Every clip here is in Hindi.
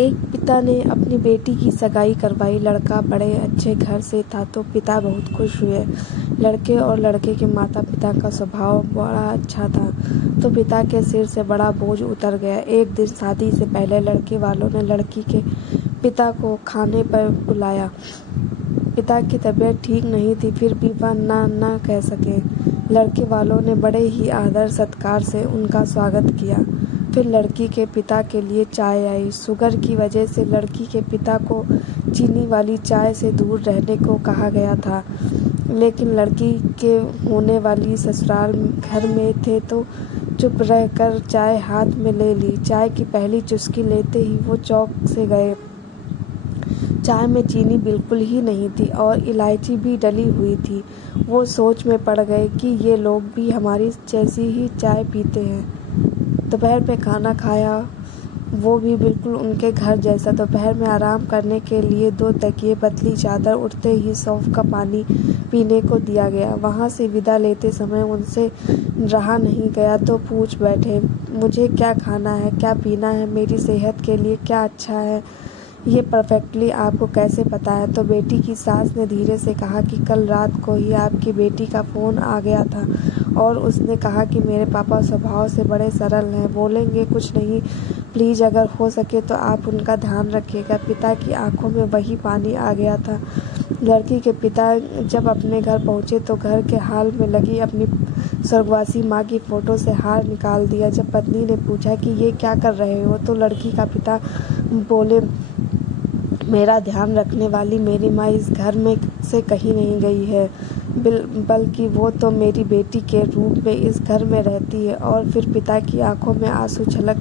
एक पिता ने अपनी बेटी की सगाई करवाई। लड़का बड़े अच्छे घर से था तो पिता बहुत खुश हुए। लड़के और लड़के के माता पिता का स्वभाव बड़ा अच्छा था तो पिता के सिर से बड़ा बोझ उतर गया। एक दिन शादी से पहले लड़के वालों ने लड़की के पिता को खाने पर बुलाया। पिता की तबीयत ठीक नहीं थी फिर भी वह ना कह सके। लड़के वालों ने बड़े ही आदर सत्कार से उनका स्वागत किया। फिर लड़की के पिता के लिए चाय आई। शुगर की वजह से लड़की के पिता को चीनी वाली चाय से दूर रहने को कहा गया था, लेकिन लड़की के होने वाली ससुराल घर में थे तो चुप रहकर चाय हाथ में ले ली। चाय की पहली चुस्की लेते ही वो चौंक से गए। चाय में चीनी बिल्कुल ही नहीं थी और इलायची भी डली हुई थी। वो सोच में पड़ गए कि ये लोग भी हमारी जैसी ही चाय पीते हैं। दोपहर में खाना खाया, वो भी बिल्कुल उनके घर जैसा। दोपहर में आराम करने के लिए 2 तकिए, पतली चादर, उठते ही सौंफ का पानी पीने को दिया गया। वहाँ से विदा लेते समय उनसे रहा नहीं गया तो पूछ बैठे, मुझे क्या खाना है, क्या पीना है, मेरी सेहत के लिए क्या अच्छा है, ये परफेक्टली आपको कैसे पता है? तो बेटी की सास ने धीरे से कहा कि कल रात को ही आपकी बेटी का फ़ोन आ गया था और उसने कहा कि मेरे पापा स्वभाव से बड़े सरल हैं, बोलेंगे कुछ नहीं, प्लीज़ अगर हो सके तो आप उनका ध्यान रखिएगा। पिता की आंखों में वही पानी आ गया था। लड़की के पिता जब अपने घर पहुंचे तो घर के हाल में लगी अपनी स्वर्गवासी माँ की फ़ोटो से हार निकाल दिया। जब पत्नी ने पूछा कि ये क्या कर रहे हो तो लड़की का पिता बोले, मेरा ध्यान रखने वाली मेरी माँ इस घर में से कहीं नहीं गई है, बल्कि वो तो मेरी बेटी के रूप में इस घर में रहती है। और फिर पिता की आंखों में आंसू छलक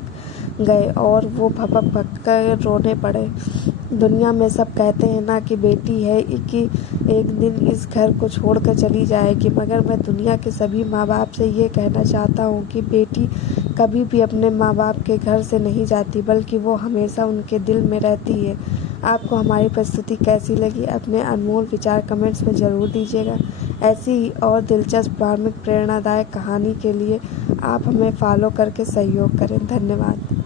गए और वो भपक कर रोने पड़े। दुनिया में सब कहते हैं ना कि बेटी है कि एक दिन इस घर को छोड़कर चली जाएगी, मगर मैं दुनिया के सभी माँ बाप से ये कहना चाहता हूँ कि बेटी कभी भी अपने माँ बाप के घर से नहीं जाती, बल्कि वो हमेशा उनके दिल में रहती है। आपको हमारी प्रस्तुति कैसी लगी? अपने अनमोल विचार कमेंट्स में ज़रूर दीजिएगा। ऐसी ही और दिलचस्प धार्मिक प्रेरणादायक कहानी के लिए आप हमें फॉलो करके सहयोग करें। धन्यवाद।